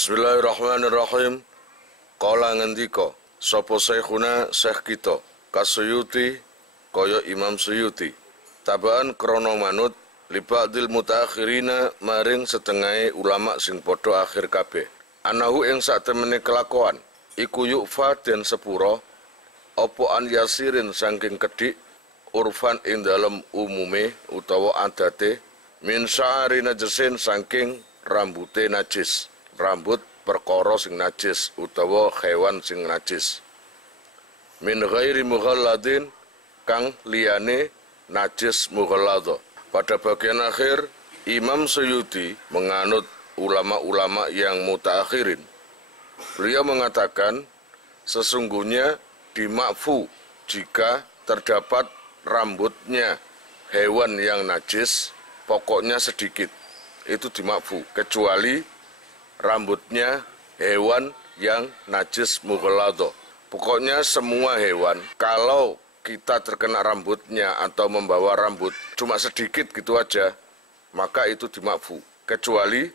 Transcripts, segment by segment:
Bismillahirrahmanirrahim. Qala ngendika sapa syekhuna syekh kita Kasuyuti kaya Imam Suyuti tabaan krana manut li ba'dil mutaakhirina maring setengahe ulama sing padha akhir kabeh anahu ing satemene kelakuan iku yu'fa den sepura apa an yasirin saking kedhik urfan ing dalem umume utawa adate min sya'ari najisin saking rambute najis, rambut perkara sing najis utawa hewan sing najis. Min ghairi mughalladin kang liyane najis mughalladha. Pada bagian akhir Imam Suyuti menganut ulama-ulama yang mutaakhirin. Beliau mengatakan sesungguhnya dimakfu jika terdapat rambutnya hewan yang najis pokoknya sedikit. Itu dimakfu kecuali rambutnya hewan yang najis mughalladha. Pokoknya semua hewan kalau kita terkena rambutnya atau membawa rambut cuma sedikit gitu aja, maka itu dimakfu. Kecuali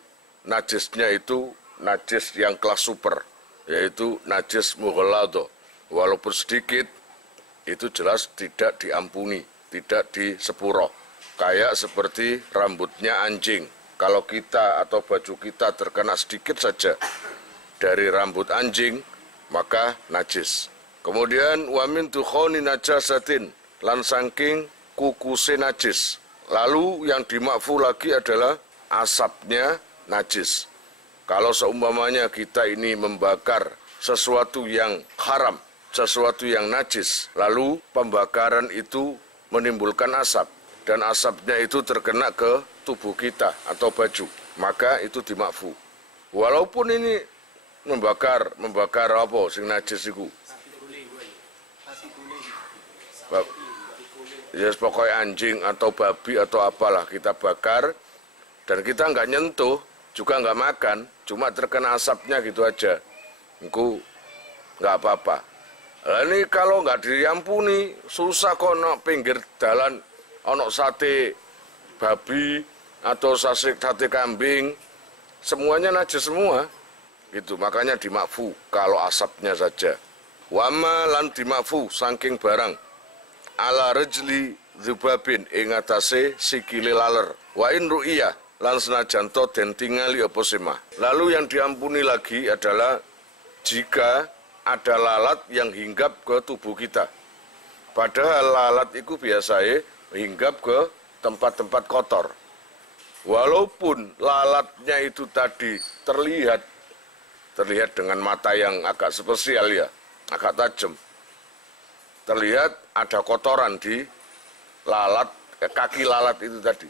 najisnya itu najis yang kelas super, yaitu najis mughalladha. Walaupun sedikit itu jelas tidak diampuni, tidak disepuro. Kayak seperti rambutnya anjing. Kalau kita atau baju kita terkena sedikit saja dari rambut anjing, maka najis. Kemudian wamin tukhoni najasatin, lan saking kukuse najis. Lalu yang dimakfu lagi adalah asapnya najis. Kalau seumpamanya kita ini membakar sesuatu yang haram, sesuatu yang najis, lalu pembakaran itu menimbulkan asap, dan asapnya itu terkena ke tubuh kita atau baju, maka itu dimakfu. Walaupun ini membakar apa sing najis iku. Ya pokoknya anjing atau babi atau apalah kita bakar dan kita nggak nyentuh, juga nggak makan, cuma terkena asapnya gitu aja. Engko nggak apa-apa. Ini kalau nggak diampuni, susah kok no pinggir jalan ono sate babi atau sate kambing, semuanya najis semua. Gitu, makanya dimakfu kalau asapnya saja. Wama lan dimakfu saking barang ala rejli dzubabin ing atase sikile laler. Wa in ru'iyah lan senajan to den tingali apa semah. Lalu yang diampuni lagi adalah jika ada lalat yang hinggap ke tubuh kita. Padahal lalat itu biasanya hinggap ke tempat-tempat kotor. Walaupun lalatnya itu tadi terlihat dengan mata yang agak spesial ya, agak tajam. Terlihat ada kotoran di lalat, kaki lalat itu tadi.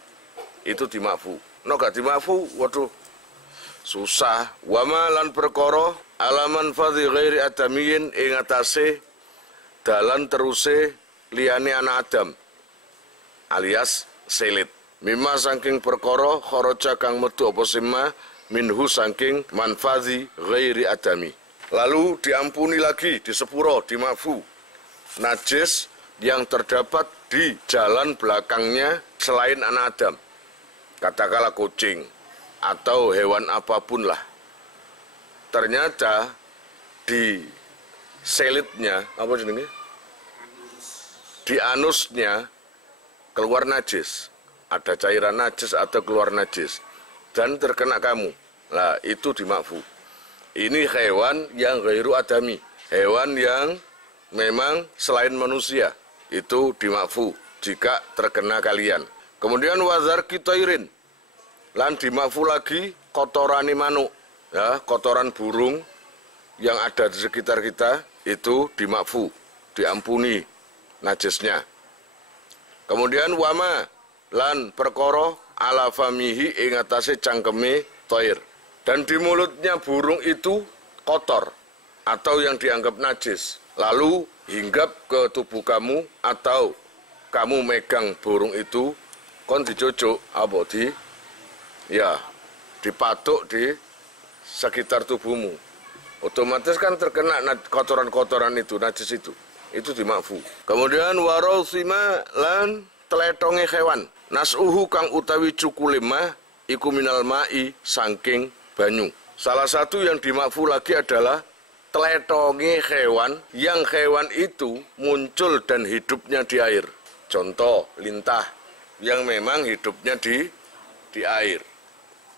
Itu dimakfu. No gak dimakfu, waduh, susah. Wama lan perkara alaman fadhi ghairi adamiyin ing atase dalan teruse liyane anak Adam alias selit. Mimma saking perkara kharaja kang metu apa sima minhu saking manfazi ghairi adami. Lalu diampuni lagi, disepuro, dimakfu najis yang terdapat di jalan belakangnya selain anak Adam. Katakanlah kucing atau hewan apapun lah. Ternyata di selitnya, apa jenenge? Di anusnya keluar najis. Ada cairan najis atau keluar najis. Dan terkena kamu. Nah, itu dimakfu. Ini hewan yang ghairu adami. Hewan yang memang selain manusia. Itu dimakfu jika terkena kalian. Kemudian wazar kitairin. Lan dimakfu lagi kotorani manuk. Ya, kotoran burung yang ada di sekitar kita itu dimakfu, diampuni najisnya. Kemudian wama lan perkara ala famihi ing atase cangkeme toir. Dan di mulutnya burung itu kotor atau yang dianggap najis. Lalu hinggap ke tubuh kamu atau kamu megang burung itu, kon dicocok apa dipatuk di sekitar tubuhmu. Otomatis kan terkena kotoran-kotoran itu, najis itu dimakfu. Kemudian warausima lan teletonge hewan. Nasuhu kang utawi cukule mah iku minal ma'i saking banyu. Salah satu yang dimakfu lagi adalah tletonge hewan, yang hewan itu muncul dan hidupnya di air. Contoh, lintah yang memang hidupnya di air.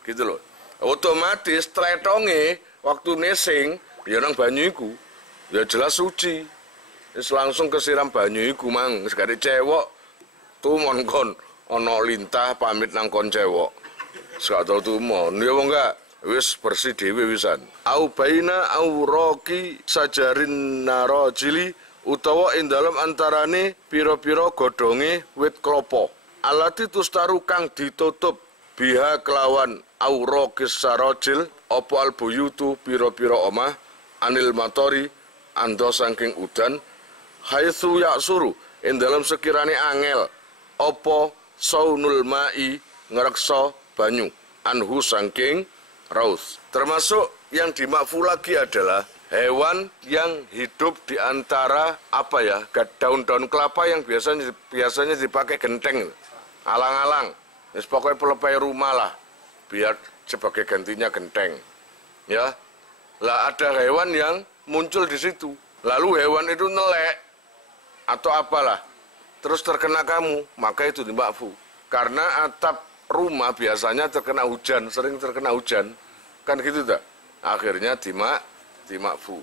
Gitu loh. Otomatis tletonge waktu nesing, ya nang banyu iku, ya jelas suci. Terus langsung kesiram banyu iku mang, sekali cewek tuh mon ono lintah pamit nang kon cewek. Sak tau tuh mon, ya enggak. Wis bersih dhewe wisan. Au baina au roki sajarin narojili utawa ing dalem antarane pira-pira godhonge wit klopo. Alati tustaru kang ditutup biha kelawan au roki sarojil apa albuyutu pira-pira omah anil matori ando saking udan haitsu yaksuru ing dalem sekirane angel apa saunul mai ngreksa banyu anhu saking raus. Termasuk yang dimakfu lagi adalah hewan yang hidup di antara daun-daun kelapa yang biasanya dipakai genteng, alang-alang. Pokoknya pelepai rumah lah, biar sebagai gantinya genteng. Ya, lah ada hewan yang muncul di situ. Lalu hewan itu nelek atau apalah, terus terkena kamu, maka itu dimakfu. Karena atap rumah biasanya terkena hujan, sering terkena hujan, kan gitu tak? Akhirnya dimakfu.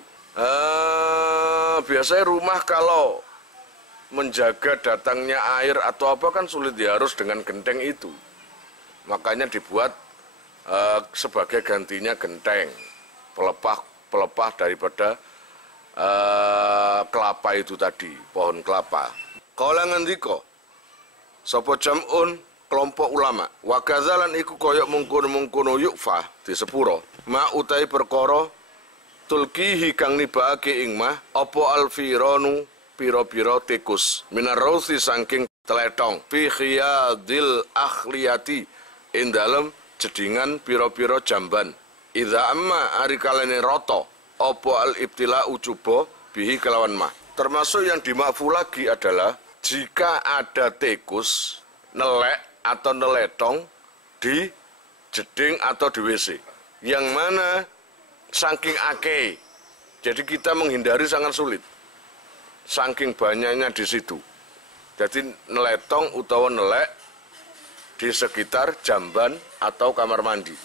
Biasanya rumah kalau menjaga datangnya air atau apa kan sulit, ya harus dengan genteng itu. Makanya dibuat sebagai gantinya genteng, pelepah daripada kelapa itu tadi, pohon kelapa. Kala ngendika sapa jam'un kelompok ulama wakazalan iku koyok mengkono yukfa di sepuro ma utai perkara tulkihi kang nibaake ing mah apa alfironu piro-piro tikus minarausi saking teletong fi khiyadil akhliyati ing dalem jedingan piro-piro jamban idza amma ari kalene roto apa al ibtila ucubo bihi kelawan mah. Termasuk yang dimakfu lagi adalah jika ada tikus nelek atau neletong di jeding atau di WC, yang mana saking akeh, jadi kita menghindari sangat sulit, saking banyaknya di situ. Jadi neletong utawa nelek di sekitar jamban atau kamar mandi,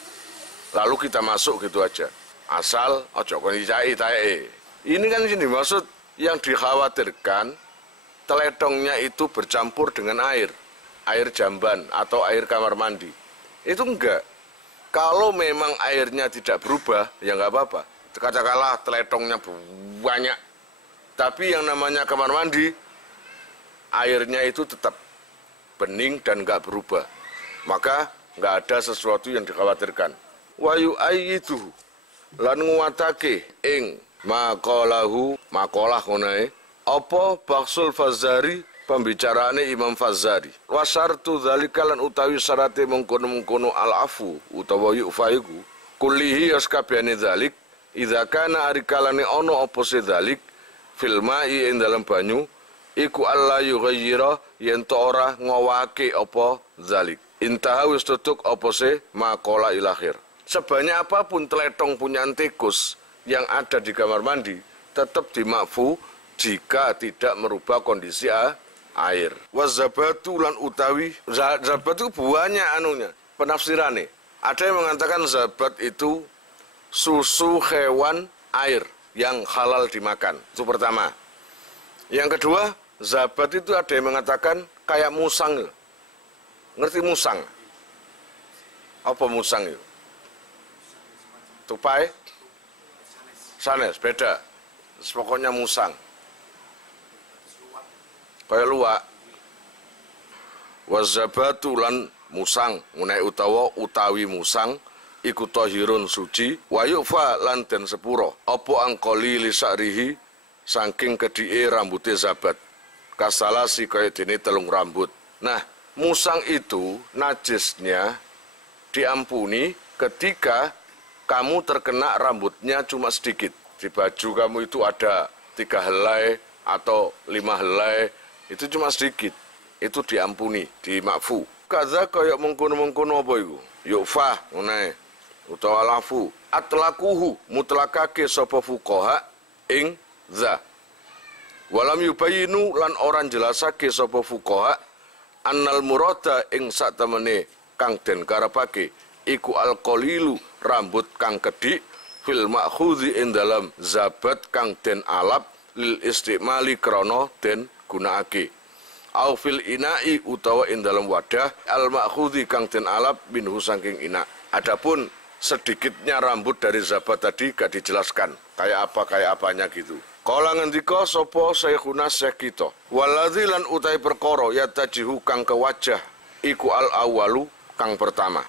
lalu kita masuk gitu aja, asal ojo kondisi tae. Ini kan sini maksud yang dikhawatirkan teletongnya itu bercampur dengan air jamban atau air kamar mandi. Itu enggak. Kalau memang airnya tidak berubah, ya enggak apa-apa. Katakanlah teletongnya banyak, tapi yang namanya kamar mandi, airnya itu tetap bening dan enggak berubah. Maka enggak ada sesuatu yang dikhawatirkan. Wa yu'ayyiduhu lan nguwatake ing maqalah ngonae apa Baksul Fazari pembicaraane Imam Fazari. Wasartu dzalika lan utawi syarate mengkono-mengkono al-afu utawa yufaiku kullihi yaskabehane dzalik idza kana arikalane ana apa se dzalik fil ma'i ing dalam banyu iku alla yughayyira yen to ora ngowake apa dzalik. Intaha wis tutuk apa se maqala ilakhir. Sebanyak apapun teletong punyaan tikus yang ada di kamar mandi tetap dimakfu jika tidak merubah kondisi air. Wazabatu lan utawi zabat itu banyak anunya penafsirannya. Ada yang mengatakan zabat itu susu hewan air yang halal dimakan. Itu pertama. Yang kedua, zabat itu ada yang mengatakan kayak musang. Ngerti musang? Apa musang itu? Tupai? Sanes, beda. Pokoknya musang. Kayak luwak. Wazabatu lan musang ngunai utawi musang iku tahirun suci wa yufa lan den sepuro apa angkoli lisarihi saking kedhike rambute zabat kasalasi kaya dene telung rambut. Nah, musang itu najisnya diampuni ketika kamu terkena rambutnya cuma sedikit. Di baju kamu itu ada 3 helai atau 5 helai, itu cuma sedikit, itu diampuni, dimakfu. Kaza kayak mengkono-mengkono apa itu? Yukfah, ngonae. utawa lafu atlaquhu mutlakake sapa fuqaha ing za walam yubayinu lan orang jelasake sapa fuqaha annal murada ing satemene kang den karepake iku alqalilu rambut kang kedhik fil ma'khudhi ing dalam zabat kang den alap lil istimali krana den gunakake au fil ina'i utawa ing dalam wadah al ma'khudhi kang den alap minhu saking ina. Adapun sedikitnya rambut dari zabat tadi gak dijelaskan kayak apanya gitu. Kala ngendika sapa Syekhuna Syekh kita waladzi lan utai perkara yatajihu kang ke wajah iku al awalu kang pertama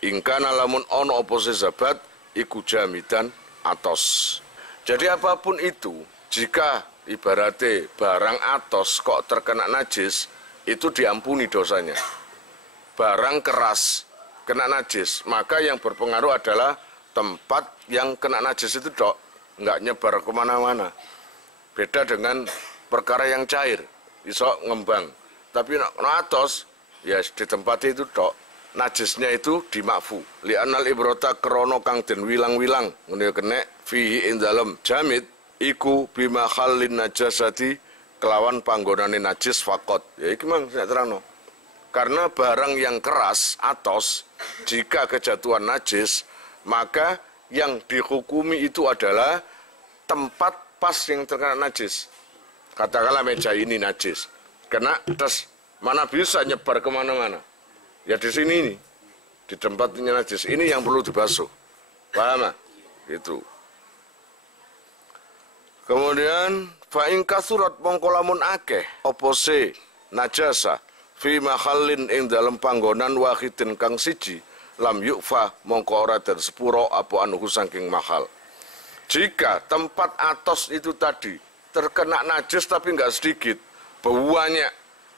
ingkana lamun ono apa zabat iku jamidan atos. Jadi apapun itu, jika ibaratnya barang atos kok terkena najis, itu diampuni dosanya. Barang keras kena najis, maka yang berpengaruh adalah tempat yang kena najis itu dok, nggak nyebar kemana-mana. Beda dengan perkara yang cair, iso ngembang. Tapi atos, ya di tempat itu dok. Najisnya itu dimakfu li'anal ibrota krono kang den wilang-wilang ngene kene fihi ing dalem jamid iku bima khallin najasati kelawan panggonane najis fakot ya iki mang nek terangno karena barang yang keras atos jika kejatuhan najis maka yang dihukumi itu adalah tempat pas yang terkena najis. Katakanlah meja ini najis kena terus mana bisa nyebar kemana-mana. Ya di sini ini, di tempatnya najis. Ini yang perlu dibasuh. Paham? Gitu. Kemudian, fa'in kasurat mongkolamun akeh, opose najasa, fi mahallin ing dalam panggonan wahidin kang siji, lam yukfa mongko ora dan sepuro apa anuhu saking mahal. Jika tempat atos itu tadi terkena najis tapi enggak sedikit, banyak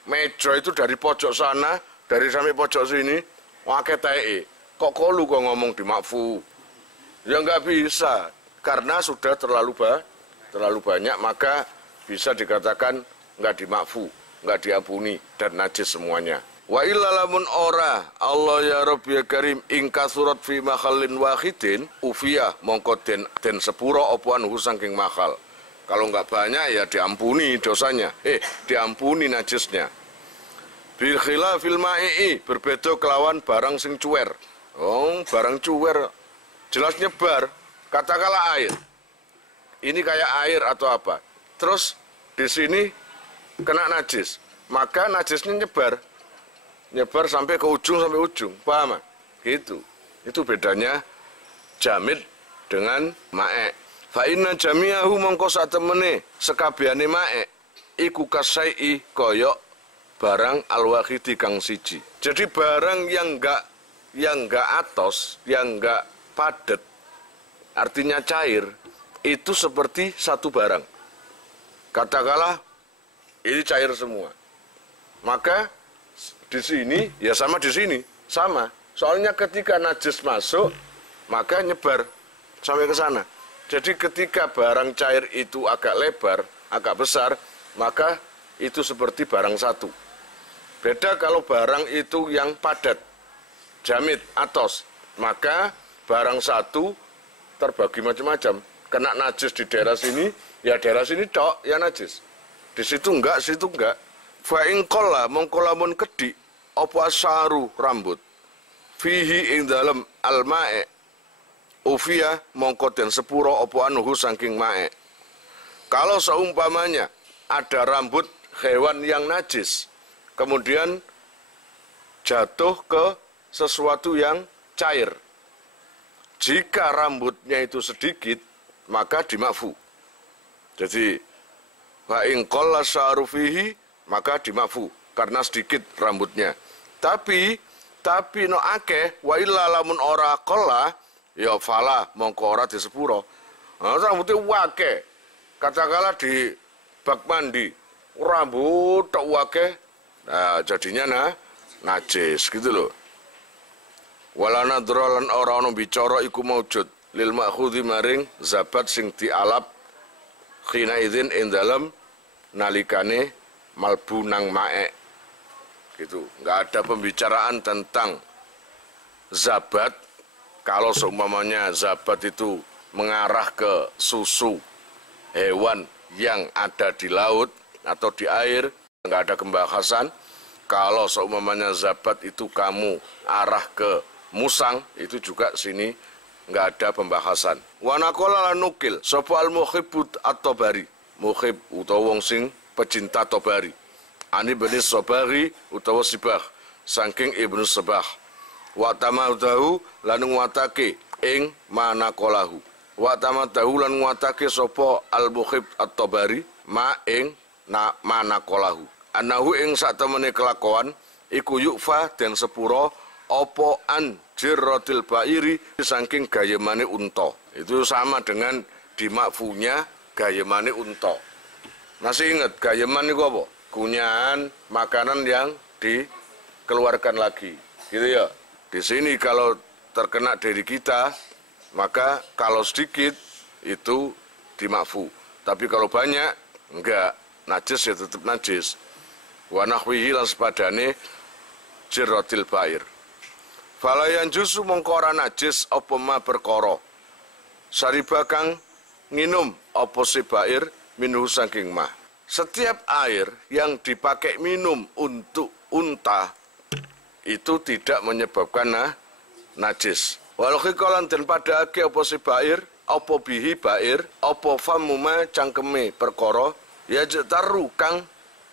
meja itu dari pojok sana, dari sampai pojok sini, wakil tae, kok kolu kok ngomong dimakfu? Ya nggak bisa, karena sudah terlalu banyak, maka bisa dikatakan nggak dimakfu, nggak diampuni, dan najis semuanya. Wa illalamun ora, Allah ya Rabbi ya Karim, ingka surat fi makhallin wahidin, ufiyah mongko den sepuro opuan husangking makhal. Kalau nggak banyak ya diampuni dosanya, diampuni najisnya. Bil khilafil ma'i berbeda kelawan barang sing cuwer. Oh, barang cuwer jelas nyebar. Katakanlah air. Ini kayak air atau apa. Terus di sini kena najis. Maka najisnya nyebar. Nyebar sampai ke ujung Paham? Gitu. Itu bedanya jamid dengan ma'e. Fa inna jami'ahu mongko satemene sekabiane ma'e iku kasai koyok barang al-wahidi kang siji. Jadi barang yang enggak atos, yang enggak padat, artinya cair, itu seperti satu barang. Katakanlah ini cair semua. Maka di sini ya sama di sini, sama. Soalnya ketika najis masuk, maka nyebar sampai ke sana. Jadi ketika barang cair itu agak lebar, agak besar, maka itu seperti barang satu. Beda kalau barang itu yang padat, jamid, atos, maka barang satu terbagi macam-macam. Kena najis di daerah sini, ya daerah sini tok, ya najis. Di situ enggak, situ enggak. Fa'in kola mongkolamun kedi, opo asaru rambut. Fihi ing dalam al-ma'e, ufiyah mongko den sepuro opo anuhu saking ma'e. Kalau seumpamanya ada rambut hewan yang najis, kemudian jatuh ke sesuatu yang cair. Jika rambutnya itu sedikit, maka dimakfu. Jadi, wa in qalla sya'ru fihi, maka dimakfu karena sedikit rambutnya. Tapi no akeh wa illa lamun ora qalla ya fala mongko ora disepuro. Nah, rambutnya wake. Katakanlah di bak mandi, rambut tok wake. Nah, jadinya najis gitu loh. Walana drolan ora ono bicara iku maujud lil ma'khudhi maring zabat sing dialap khina idzin ing dalem nalikane malbu nang ma'e. Gitu. Enggak ada pembicaraan tentang zabat Kalau seumpamanya zabat itu mengarah ke susu hewan yang ada di laut atau di air, nggak ada pembahasan. Kalau seumpamanya zabat itu kamu arah ke musang, itu juga sini nggak ada pembahasan. Wanakola lanukil sopo al muhibut atau bari, muhib utawa wong sing pecinta tobari. Ani benis sobari utawa sibah, saking ibnu sebah. Wa tamadahu lan nguatake ing manakolahu. Wa tamadahu lan nguatake sopo al muhib atau bari ma ing manakolahu. Anahu ing satemene kelakuan iku yukfa den sepuro opo an jirrotil bairi saking gayemane unta. Itu sama dengan dimakfunya gayemane unta. Masih ingat gayeman itu apa? Kunyahan makanan yang dikeluarkan lagi, gitu ya. Di sini kalau terkena dari kita, maka kalau sedikit itu dimakfu. Tapi kalau banyak, enggak. Najis ya tetap najis. Wa nahwihi lan sepadane jirrotil bair. Falayan jusu mongkora najis apa ma perkara. Saribakang nginum apa si bair minuh saking ma. Setiap air yang dipakai minum untuk unta itu tidak menyebabkan najis. Walau kikolan dan pada ake apa si bair, apa bihi bair, apa famuma cangkeme perkara, ya jetaru kang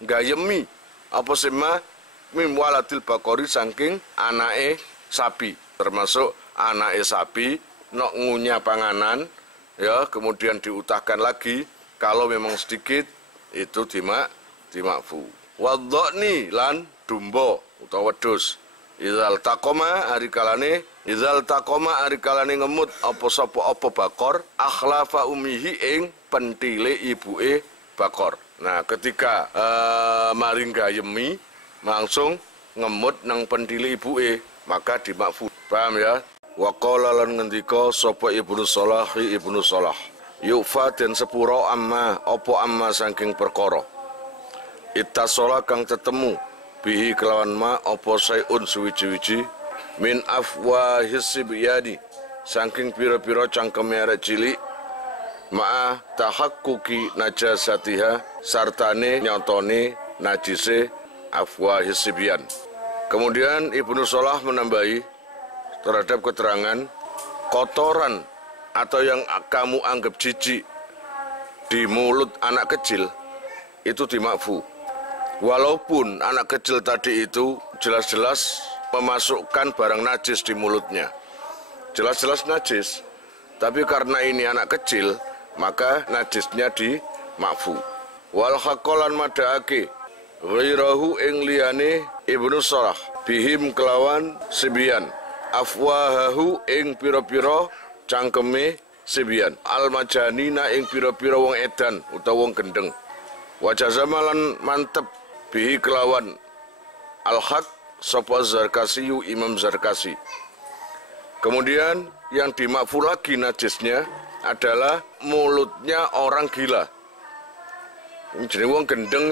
gayemi, apa si ma mimwalatil bakori saking anake sapi, termasuk anake sapi nok ngunyah panganan, ya kemudian diutahkan lagi, kalau memang sedikit itu dimakfu. Wadhoni lan dumbo utawa wedhus. Izal takoma hari kalane ngemut apa sapa apa bakor akhlafa umihi ing pentile ibuke bakor. Nah, ketika maring gayemi langsung ngemut nang pentile ibuke, maka dimakfu. Paham ya? Wa qala lan ngendika sapa Ibnu Shalah yufa den sepuro amma saking perkara ittasola kang tetemu bihi kelawan ma apa sayun suwiji-wiji min afwahis sibyadi saking pira-pira cangkeme arek cilik ma'a tahaqquqi najasatiha sartane nyotone najise afwahis sibyan. Kemudian Ibnu Shalah menambahi terhadap keterangan kotoran atau yang kamu anggap jijik di mulut anak kecil itu dimakfu. Walaupun anak kecil tadi itu jelas-jelas memasukkan barang najis di mulutnya. Jelas-jelas najis. Tapi karena ini anak kecil, maka najisnya dimakfu. Wal haqqalan madaake ghairahu ing liyane Ibnu Shalah bihim kelawan sibian afwahahu ing pira-pira cangkeme sibian al majanina ing pira-pira wong edan utawa wong gendeng. Wajah zamalan mantep bihi kelawan al-haq sapa Zarkasiyu Imam Zarkasi. Kemudian yang dimakfu lagi najisnya adalah mulutnya orang gila. Jadi wong gendeng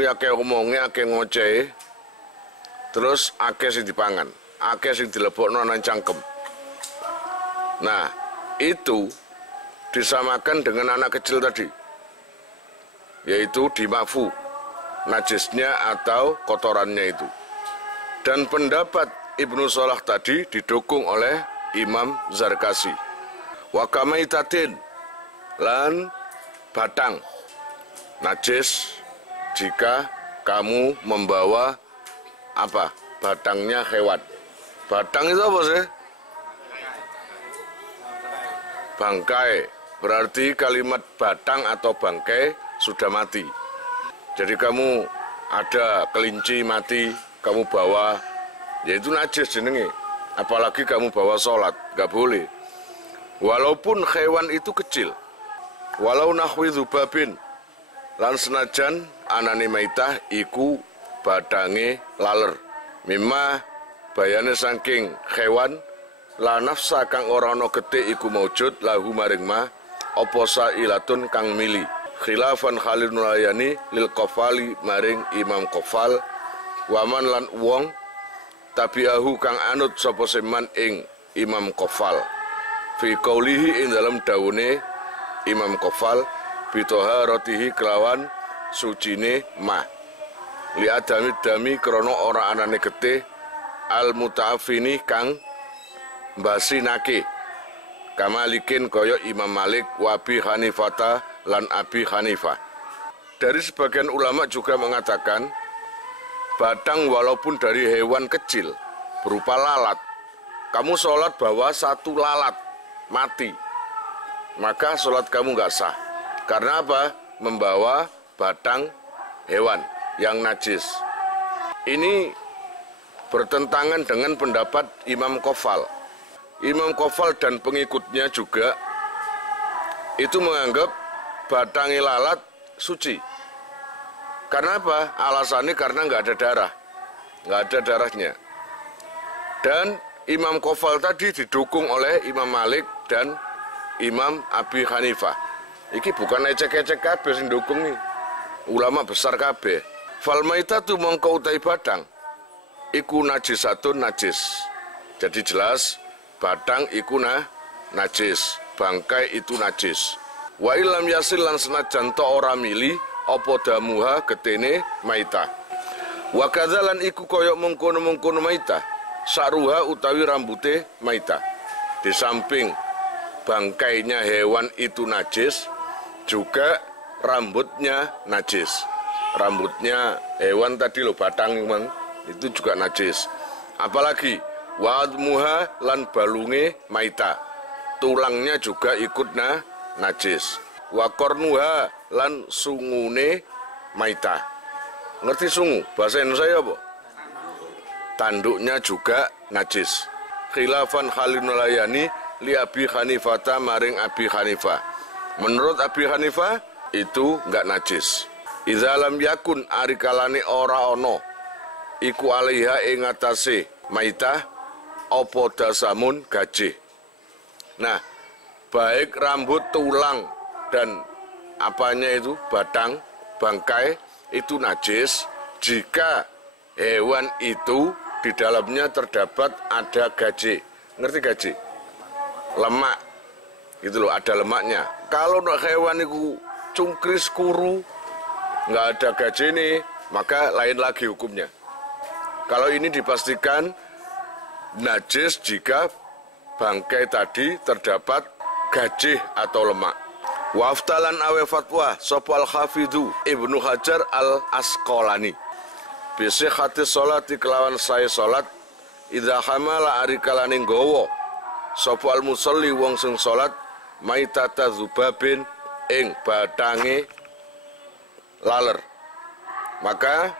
ya akeh omongnya, akeh ngoceh, terus akeh sing dipangan, akeh sing dilebokno nang cangkem. Nah, itu disamakan dengan anak kecil tadi, yaitu dimakfu najisnya atau kotorannya itu. Dan pendapat Ibnu Shalah tadi didukung oleh Imam Zarkasi. Wa kamaitatin lan batang najis jika kamu membawa apa? Batangnya hewan. Batang itu apa sih? Bangkai. Berarti kalimat batang atau bangkai sudah mati. Jadi kamu ada kelinci mati, kamu bawa, yaitu najis jenenge. Apalagi kamu bawa sholat, gak boleh. Walaupun hewan itu kecil, walau nahwi dzubabin, lan senajan anane maitah iku badange laler. Mimma bayane saking hewan la nafsa kang ora ana getih iku maujud lahu maring ma apa sailatun kang mili. Khilafan Khalil Nulayani lil Qafali maring Imam Qafal waman lan wong tabiahu kang anut sapa seman ing Imam Qofal fi qaulihi ing dalam daune Imam Qofal bitoharatihi kelawan sucine ma li adami dami krana ora anane getih al muta'affini kang basinake kamalikin kaya Imam Malik wa Abi Hanifata lan Abi Hanifah. Dari sebagian ulama juga mengatakan batang walaupun dari hewan kecil berupa lalat, kamu sholat bawa satu lalat mati, maka sholat kamu nggak sah. Karena apa? Membawa batang hewan yang najis. Ini bertentangan dengan pendapat Imam Qofal. Imam Qofal dan pengikutnya juga itu menganggap batang lalat suci. Karena apa? Alasannya karena nggak ada darah, nggak ada darahnya. Dan Imam Qofal tadi didukung oleh Imam Malik dan Imam Abi Hanifah. Iki bukan ecek-ecek kabeh sing dukung nih. Ulama besar kabeh. Fal maitatu mongko utai batang iku najisatun najis. Jadi jelas batang iku najis, bangkai itu najis. Wa ilam yasil lan senajan to ora mili apa damuha getene maita. Wa kadzalan iku koyok mengkono-mengkono maita. Saruha utawi rambute maita. Di samping bangkainya hewan itu najis, juga rambutnya najis. Rambutnya hewan tadi lo batang memang itu juga najis. Apalagi wadmuha lan balunge maita. Tulangnya juga ikut najis. Wakornuha lan sungune maita. Ngerti sungu? Bahasa Indonesia apa? Tanduknya juga najis. Khilafan Khalinulayani li Abi Hanifata maring Abi Hanifah. Menurut Abi Hanifah itu enggak najis. Idza lam yakun arikalane ora ono iku alaiha ing atase maitah apa dasamun gajih. Nah, baik rambut, tulang dan apanya itu batang, bangkai itu najis jika hewan itu di dalamnya terdapat ada gaji. Ngerti gaji? Lemak. Gitu loh, ada lemaknya. Kalau hewan itu cungkris kuru, nggak ada gaji ini, maka lain lagi hukumnya. Kalau ini dipastikan najis jika bangkai tadi terdapat gajih atau lemak. Waftalan awe fatwa sopal hafidhu Ibnu Hajar al-Asqalani bisih hati sholat kelawan saya sholat idha hamala arikalani gowo sopal musalli wong sing sholat maitata zubabin ing badange laler. Maka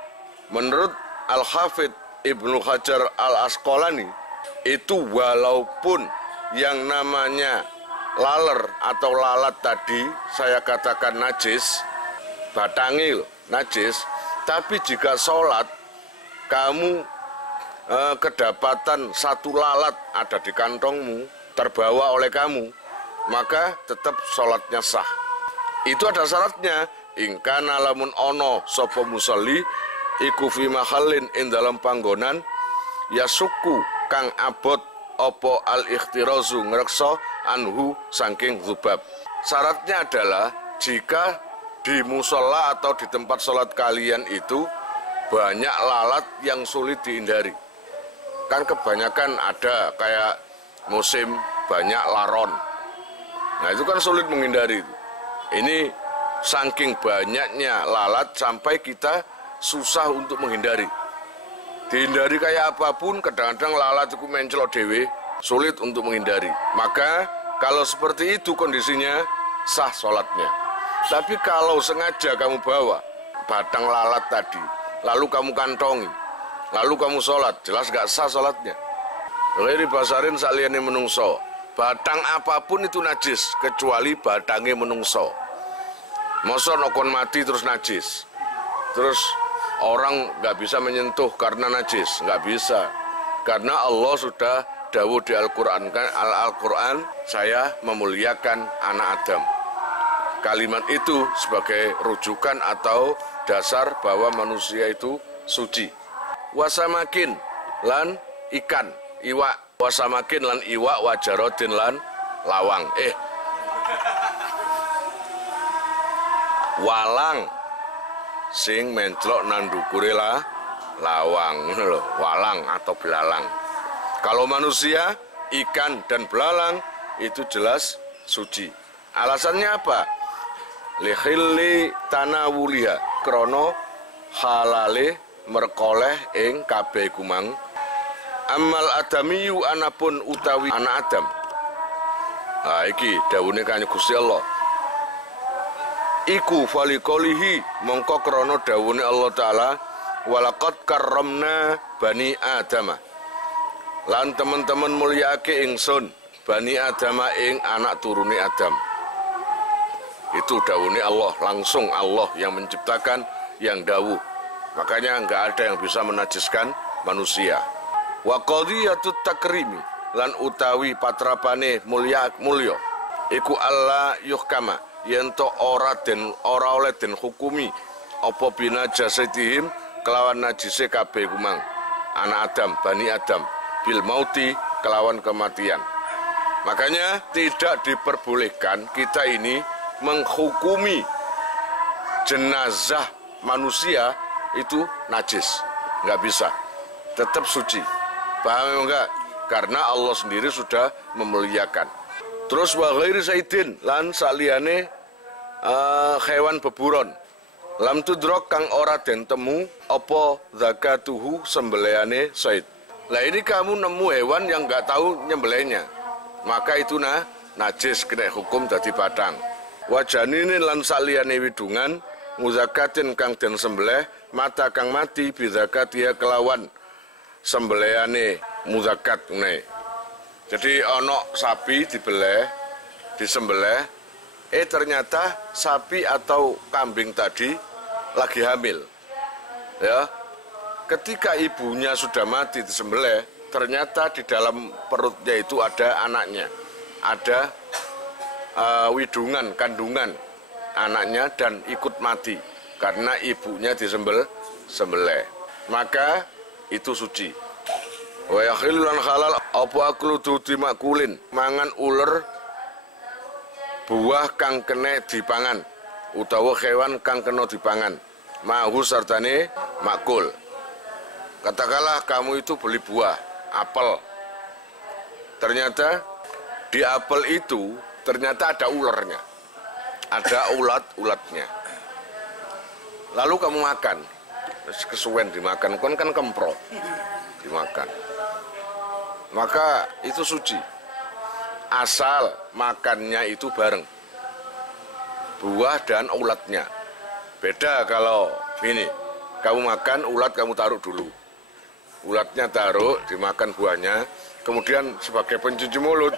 menurut Al-Hafidh Ibnu Hajar al-Asqalani itu walaupun yang namanya laler atau lalat tadi saya katakan najis, batangil najis, tapi jika sholat kamu kedapatan satu lalat ada di kantongmu terbawa oleh kamu, maka tetap sholatnya sah. Itu ada syaratnya. Ingkana lamun ono sopo musolli iku fi mahallin ing dalam panggonan yasuku kang abot opo al-ikhtirazu ngrekso anhu saking zubab. Syaratnya adalah jika di musola atau di tempat sholat kalian itu banyak lalat yang sulit dihindari. Kan kebanyakan ada kayak musim banyak laron. Nah itu kan sulit menghindari. Ini saking banyaknya lalat sampai kita susah untuk menghindari. Dihindari kayak apapun, kadang-kadang lalat itu mencelok dewe, sulit untuk menghindari. Maka kalau seperti itu kondisinya sah sholatnya. Tapi kalau sengaja kamu bawa batang lalat tadi, lalu kamu kantongi, lalu kamu sholat, jelas gak sah sholatnya. Lalu dibasarin saliyane menungso, batang apapun itu najis, kecuali batangnya menungso. Masa nokon mati terus najis, terus orang gak bisa menyentuh karena najis, gak bisa. Karena Allah sudah dawuh di Al-Quran, Al-Quran, saya memuliakan anak Adam. Kalimat itu sebagai rujukan atau dasar bahwa manusia itu suci. Wasamakin lan ikan, iwak Wasamakin lan iwak wajarodin lan lawang. Walang sing menclok nang ndukure lawang, lho, walang atau belalang. Kalau manusia, ikan dan belalang itu jelas suci. Alasannya apa? Lihili tanawuliha, krono halale merkoleh ing kabeh kumang. Amal adamiyu anapun utawi anak Adam. Iki dawuhe Kanjeng Gusti Allah. Iku falikolihi mongko krono dawuhe Allah Ta'ala, walaqad karramna bani Adama. Lan teman-teman mulyake ingsun bani Adama ing anak turuni Adam. Itu dawuhe Allah, langsung Allah yang menciptakan, yang dawuh. Makanya enggak ada yang bisa menajiskan manusia. Wa qadiyatut takrimi lan utawi patrapane mulya iku Allah yuhkama yento ora oleh den hukumi apa bina jasatihim kelawan najise kabeh kumang anak Adam, bani Adam bil mauti kelawan kematian. Makanya tidak diperbolehkan kita ini menghukumi jenazah manusia itu najis, nggak bisa, tetap suci. Paham enggak? Karena Allah sendiri sudah memuliakan. Terus wa ghairi saidin lan saliyane hewan beburon. Lam tudrok kang ora den temu apa zakatuhu sembelihane said. Lah ini kamu nemu hewan yang enggak tahu nyembelihnya. Maka itu najis kena hukum dadi batang. Wa janine lan saliyane widungan muzakatin kang den sembelih mata kang mati bizakatia kelawan sembelihane muzakat ngene. Jadi ono sapi disembelih, ternyata sapi atau kambing tadi lagi hamil. Ya. Ketika ibunya sudah mati disembelih, ternyata di dalam perutnya itu ada anaknya. Ada widungan, kandungan anaknya dan ikut mati karena ibunya disembelih. Maka itu suci. Wa yakhillu lan halal apa aklu dudi makulin mangan uler buah kang kena dipangan utawa hewan kang kena dipangan mahu sartane makul. Katakanlah kamu itu beli buah apel, ternyata di apel itu ternyata ada ulernya, ada ulatnya, lalu kamu makan, kesuwen dimakan, kan kempro dimakan, maka itu suci asal makannya itu bareng buah dan ulatnya. Beda kalau ini kamu makan ulat, kamu taruh dulu, ulatnya taruh dimakan buahnya, kemudian sebagai pencuci mulut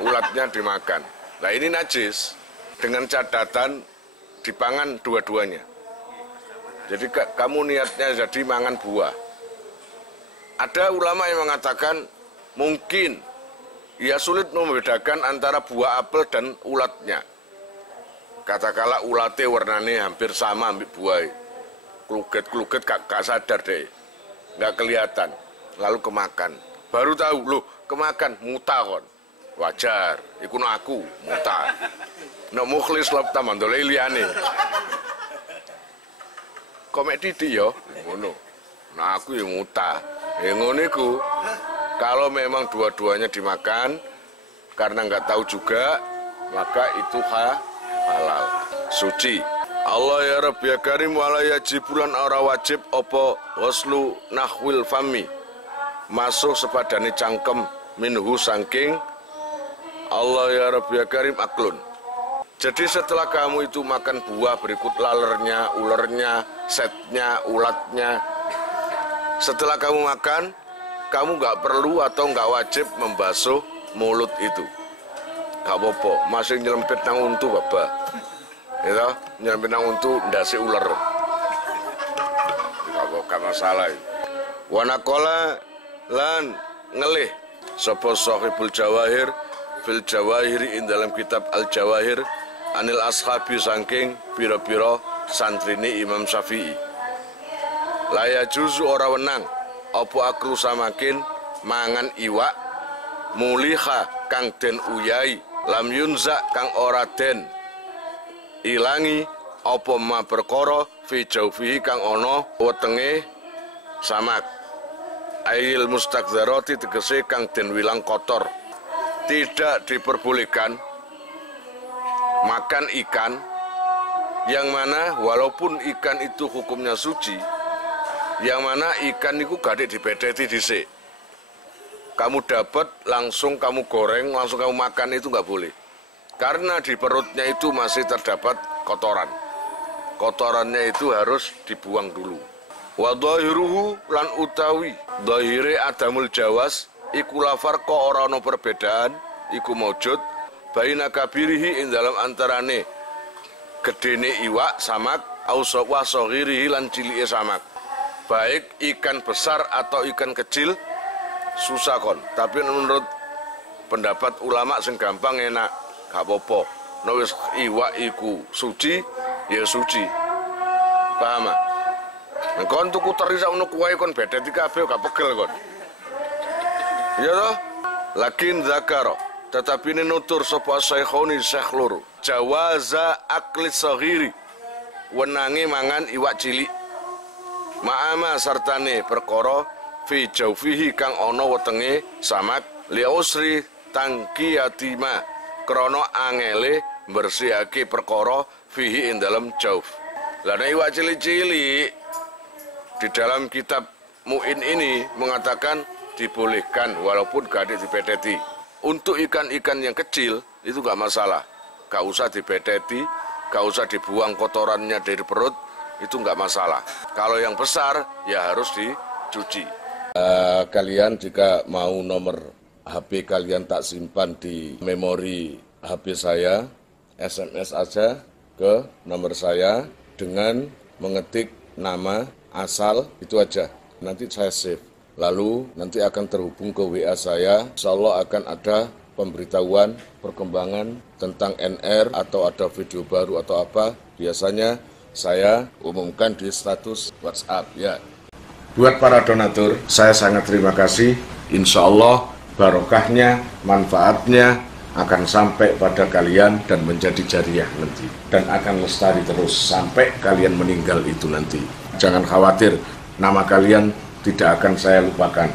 ulatnya dimakan. Nah ini najis dengan catatan dipangan dua-duanya. Jadi kamu niatnya jadi mangan buah. Ada ulama yang mengatakan mungkin ia sulit membedakan antara buah apel dan ulatnya. Katakanlah ulatnya warnanya hampir sama ambil buah. Kluget-kluget gak sadar deh. Gak kelihatan. Lalu kemakan. Baru tahu, loh kemakan, muta kon. Wajar, iku aku, muta. Nek mukhlis lop taman dole liyane. Komek titik yo, ngono. Nah aku ya muta. Ngono iku. Kalau memang dua-duanya dimakan karena nggak tahu juga, maka itu halal, suci. Allah ya Rabbi ya Karim wala yajibulan ora wajib opo ghuslu nahwil fami. Masuk sepadane cangkem minhu sangking Allah ya Rabbi ya Karim aklun. Jadi setelah kamu itu makan buah berikut lalernya, ulernya, setnya, ulatnya. Setelah kamu makan, kamu nggak perlu atau nggak wajib membasuh mulut itu. Nggak apa-apa, masih nyelempit nang untu bapak. Ya, nyelempit nang untu ndase ular. Nggak masalah. Wanakola lan ngelih sapa sahibul jawahir fil jawahiri in dalam kitab al jawahir anil ashabi saking pira-pira santrini Imam Syafi'i. La yajuzu ora wenang apa aklu samakin mangan iwak muliha kang den uyai, lam yunza kang ora den ilangi apa ma perkara fi jaufihi kang ana wetenge samak. Ail mustakdzarati tegese kang den wilang kotor. Tidak diperbolehkan makan ikan yang mana walaupun ikan itu hukumnya suci, yang mana ikan itu gak dibedeti dhisik. Kamu dapat langsung kamu goreng, langsung kamu makan itu nggak boleh. Karena di perutnya itu masih terdapat kotoran. Kotorannya itu harus dibuang dulu. Wa dhahiruhu lan utawi dhahire adamul jawas iku lafar ko ora ana perbedaan iku maujud baina kabirihi ing dalam antarane gedene iwak samak ausa wa saghirihi lan cilike samak. Baik ikan besar atau ikan kecil susah kon, tapi menurut pendapat ulama sing gampang enak gak apa-apa. Nek wis iwak iku suci ya suci. Paham? Nek kon tuku teri sak ngono kuwae kon bedeti kabeh gak pegel kon. Ya toh? Lakin zakara tetapi ini nutur sapa syekhoni syekh loro. Jawaza akli saghiri. Wenange mangan iwak cilik. Ma'ama sartane perkara fi jaufihi kang ana wetenge samak li usri tangkiyatima krana angele bersihake perkara fihi ing dalam jauf. Lah nek iwak cilik-cilik di dalam kitab Mu'in ini mengatakan dibolehkan walaupun gak dibedeti. Untuk ikan-ikan yang kecil itu gak masalah, gak usah dibedeti, gak usah dibuang kotorannya dari perut, itu nggak masalah. Kalau yang besar ya harus dicuci. Kalian jika mau nomor HP kalian tak simpan di memori HP saya, SMS aja ke nomor saya dengan mengetik nama, asal, itu aja. Nanti saya save. Lalu nanti akan terhubung ke WA saya. Insya Allah akan ada pemberitahuan perkembangan tentang NR atau ada video baru atau apa. Biasanya saya umumkan di status WhatsApp ya. Buat para donatur, saya sangat terima kasih. Insya Allah barokahnya, manfaatnya akan sampai pada kalian dan menjadi jariah nanti. Dan akan lestari terus sampai kalian meninggal itu nanti. Jangan khawatir, nama kalian tidak akan saya lupakan.